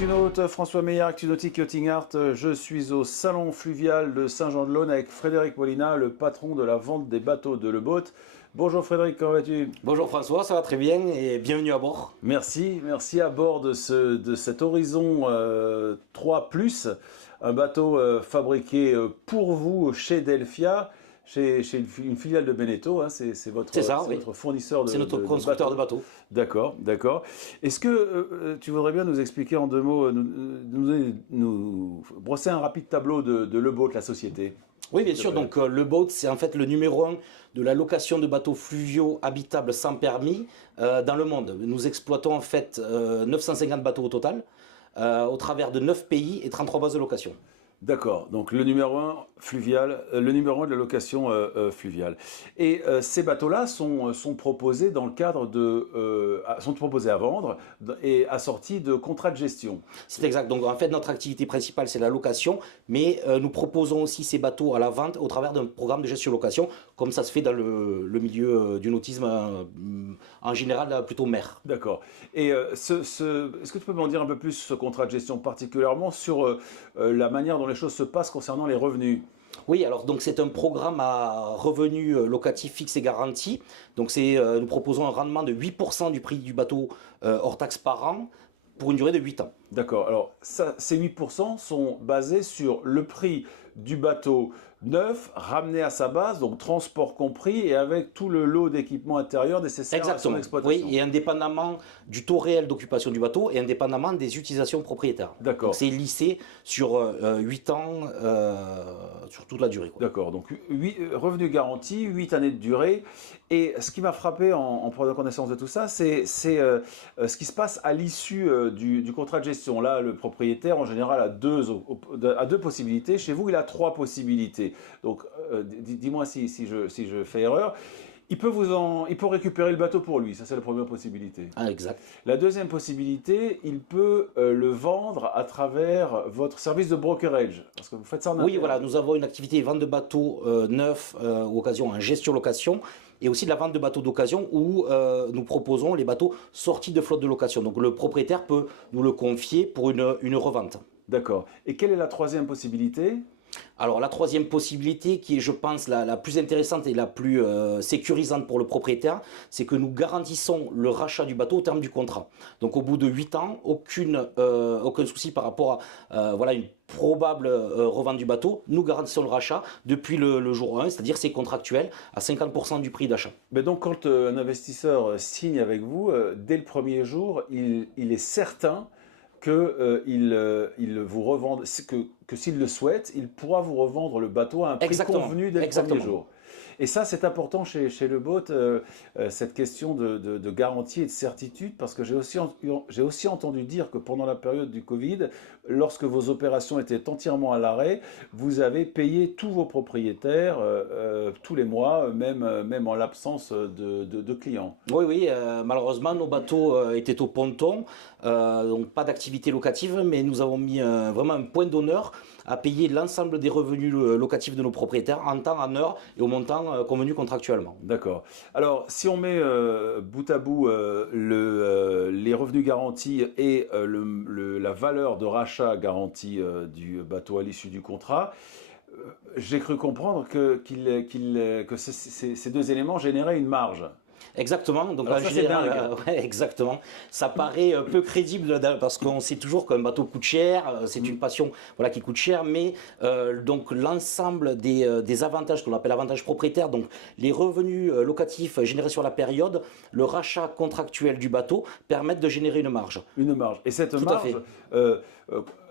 Actunaute, François Meillard, Actunautique Yachting Art. Je suis au salon fluvial de Saint-Jean-de-Laune avec Frédéric Molina, le patron de la vente des bateaux de Le Boat. Bonjour Frédéric, comment vas-tu? Bonjour François, ça va très bien et bienvenue à bord. Merci à bord de cet Horizon 3+, un bateau fabriqué pour vous chez Delphia. Chez une filiale de Beneteau, hein, c'est votre fournisseur de C'est notre constructeur de bateaux. D'accord. Est-ce que tu voudrais bien nous expliquer en deux mots, nous brosser un rapide tableau de Le Boat, la société? Oui, bien sûr. Donc, Le Boat, c'est en fait le numéro 1 de la location de bateaux fluviaux habitables sans permis dans le monde. Nous exploitons en fait 950 bateaux au total, au travers de 9 pays et 33 bases de location. D'accord, donc le numéro 1 fluvial, le numéro 1 de la location fluviale. Et ces bateaux-là sont proposés dans le cadre sont proposés à vendre et assortis de contrats de gestion. C'est exact. Donc en fait, notre activité principale, c'est la location, mais nous proposons aussi ces bateaux à la vente au travers d'un programme de gestion-location, comme ça se fait dans le milieu du nautisme en général, plutôt mer. D'accord. Et est-ce que tu peux m'en dire un peu plus ce contrat de gestion, particulièrement sur la manière dont les choses se passent concernant les revenus? Oui, alors donc c'est un programme à revenus locatifs fixes et garantis. Donc nous proposons un rendement de 8% du prix du bateau hors taxe par an pour une durée de 8 ans. D'accord. Alors ces 8% sont basés sur le prix du bateau neuf, ramené à sa base, donc transport compris, et avec tout le lot d'équipements intérieurs nécessaires à son exploitation. Oui, et indépendamment du taux réel d'occupation du bateau et indépendamment des utilisations propriétaires. D'accord. C'est lissé sur 8 ans, sur toute la durée. D'accord, donc revenus garantis, 8 années de durée. Et ce qui m'a frappé en prenant connaissance de tout ça, c'est ce qui se passe à l'issue du contrat de gestion. Là, le propriétaire, en général, a deux possibilités. Chez vous, il a 3 possibilités. Donc, dis-moi si je fais erreur. Il peut récupérer le bateau pour lui, ça c'est la première possibilité. Ah, exact. La deuxième possibilité, il peut le vendre à travers votre service de brokerage, parce que vous faites ça en interne. Oui, voilà, nous avons une activité vente de bateaux neufs, occasion en gestion-location, et aussi de la vente de bateaux d'occasion où nous proposons les bateaux sortis de flotte de location. Donc le propriétaire peut nous le confier pour une revente. D'accord. Et quelle est la troisième possibilité ? Alors la troisième possibilité qui est, je pense, la plus intéressante et la plus sécurisante pour le propriétaire, c'est que nous garantissons le rachat du bateau au terme du contrat. Donc au bout de 8 ans, aucun souci par rapport à une probable revente du bateau. Nous garantissons le rachat depuis le jour 1, c'est-à-dire c'est contractuel à 50% du prix d'achat. Mais donc quand un investisseur signe avec vous, dès le premier jour, il est certain qu'il vous revende, que s'il le souhaite, il pourra vous revendre le bateau à un prix convenu dès le premier jour. Et ça, c'est important chez Le Boat, cette question de garantie et de certitude, parce que j'ai aussi entendu dire que pendant la période du Covid, lorsque vos opérations étaient entièrement à l'arrêt, vous avez payé tous vos propriétaires tous les mois, même en l'absence de clients. Oui, malheureusement, nos bateaux étaient au ponton, donc pas d'activité locative, mais nous avons mis vraiment un point d'honneur à payer l'ensemble des revenus locatifs de nos propriétaires en temps, en heure et au montant convenu contractuellement. D'accord. Alors, si on met bout à bout les revenus garantis et la valeur de rachat garantie du bateau à l'issue du contrat, j'ai cru comprendre que ces deux éléments généraient une marge. Exactement. Donc alors en général, exactement. Ça paraît peu crédible parce qu'on sait toujours qu'un bateau coûte cher, c'est une passion qui coûte cher, mais donc l'ensemble des avantages qu'on appelle avantages propriétaires, donc les revenus locatifs générés sur la période, le rachat contractuel du bateau permettent de générer une marge. Une marge. Et cette marge,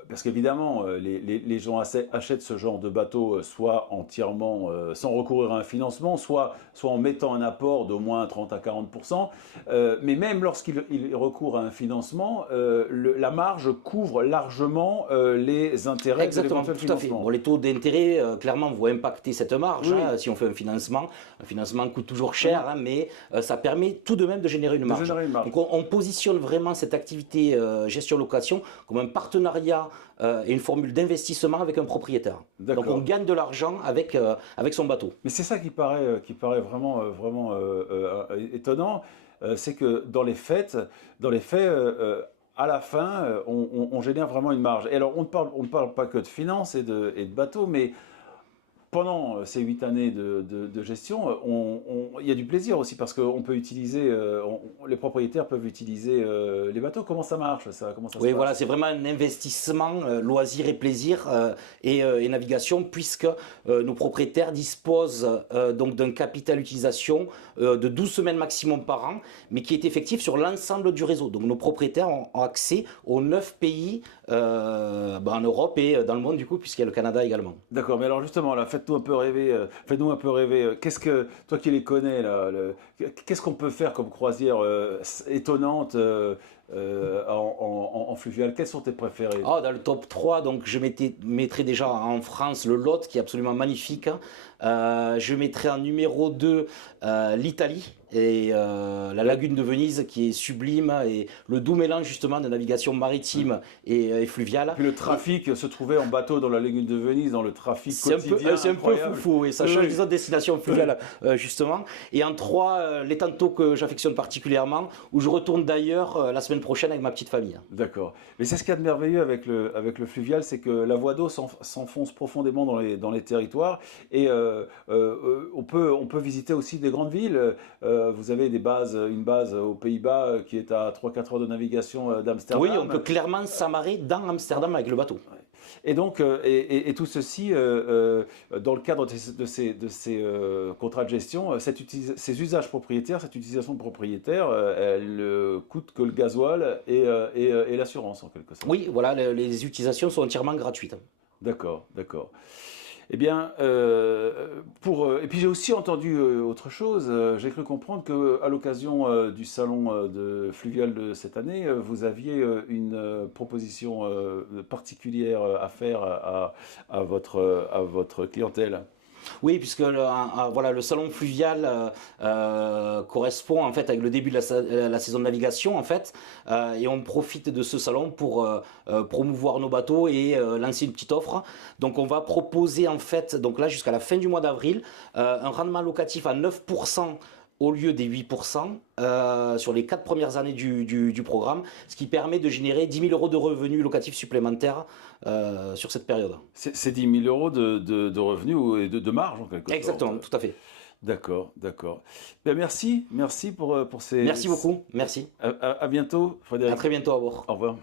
parce qu'évidemment, les gens achètent ce genre de bateau soit entièrement sans recourir à un financement, soit en mettant un apport d'au moins 30 à 40%. Mais même lorsqu'ils recourent à un financement, la marge couvre largement les intérêts. Exactement, de tout à fait. Bon, les taux d'intérêt, clairement, vont impacter cette marge. Oui. Si on fait un financement coûte toujours cher, mais ça permet tout de même de générer une marge. Donc on positionne vraiment cette activité gestion-location comme un partenariat et une formule d'investissement avec un propriétaire. Donc on gagne de l'argent avec son bateau. Mais c'est ça qui paraît vraiment étonnant, c'est que dans les faits, à la fin, on génère vraiment une marge. Et alors, on ne parle pas que de finances et de bateaux, mais pendant ces 8 années de gestion, il y a du plaisir aussi parce qu'on peut utiliser, les propriétaires peuvent utiliser les bateaux. Comment ça marche ça? Comment ça se Oui, passe? voilà, c'est vraiment un investissement, loisir et plaisir et navigation, puisque nos propriétaires disposent donc d'un capital utilisation de 12 semaines maximum par an, mais qui est effectif sur l'ensemble du réseau. Donc nos propriétaires ont accès aux 9 pays en Europe et dans le monde, du coup, puisqu'il y a le Canada également. D'accord, mais alors justement, là, faites-nous un peu rêver. Faites-nous un peu rêver. Qu'est-ce que, toi qui les connais, là, qu'est-ce qu'on peut faire comme croisière étonnante en fluvial? Quels sont tes préférés? Oh, dans le top 3, donc je mettrais déjà en France le Lot, qui est absolument magnifique. Je mettrais en numéro 2 l'Italie et la lagune de Venise, qui est sublime, et le doux mélange justement de navigation maritime et fluviale. Puis le trafic, se trouver en bateau dans la lagune de Venise, dans le trafic quotidien, c'est un peu foufou, et ça change des autres destinations fluviales justement. Et en 3, les Tantos que j'affectionne particulièrement, où je retourne d'ailleurs la semaine prochaine avec ma petite famille. D'accord. Mais c'est ce qu'il y a de merveilleux avec le fluvial, c'est que la voie d'eau s'enfonce profondément dans les territoires et on peut visiter aussi des grandes villes. Vous avez une base aux Pays-Bas qui est à 3-4 heures de navigation d'Amsterdam. Oui, on peut clairement s'amarrer dans Amsterdam avec le bateau. Ouais. Et donc, et tout ceci, dans le cadre de ces contrats de gestion, ces usages propriétaires, cette utilisation propriétaire, elle coûte que le gasoil et l'assurance en quelque sorte. Oui, voilà, les utilisations sont entièrement gratuites. D'accord, d'accord. Eh bien, et puis j'ai aussi entendu autre chose. J'ai cru comprendre qu'à l'occasion du salon de fluvial de cette année, vous aviez une proposition particulière à faire à votre clientèle. Oui, puisque le salon fluvial correspond en fait avec le début de la saison de navigation en fait, et on profite de ce salon pour promouvoir nos bateaux et lancer une petite offre. Donc on va proposer en fait, donc là jusqu'à la fin du mois d'avril, un rendement locatif à 9% au lieu des 8% sur les 4 premières années du programme, ce qui permet de générer 10 000 € de revenus locatifs supplémentaires sur cette période. C'est 10 000 € de revenus et de marge en quelque sorte. Exactement, tout à fait. D'accord, d'accord. Ben merci pour ces... Merci beaucoup, merci. À bientôt, Frédéric. À très bientôt, à vous. Au revoir.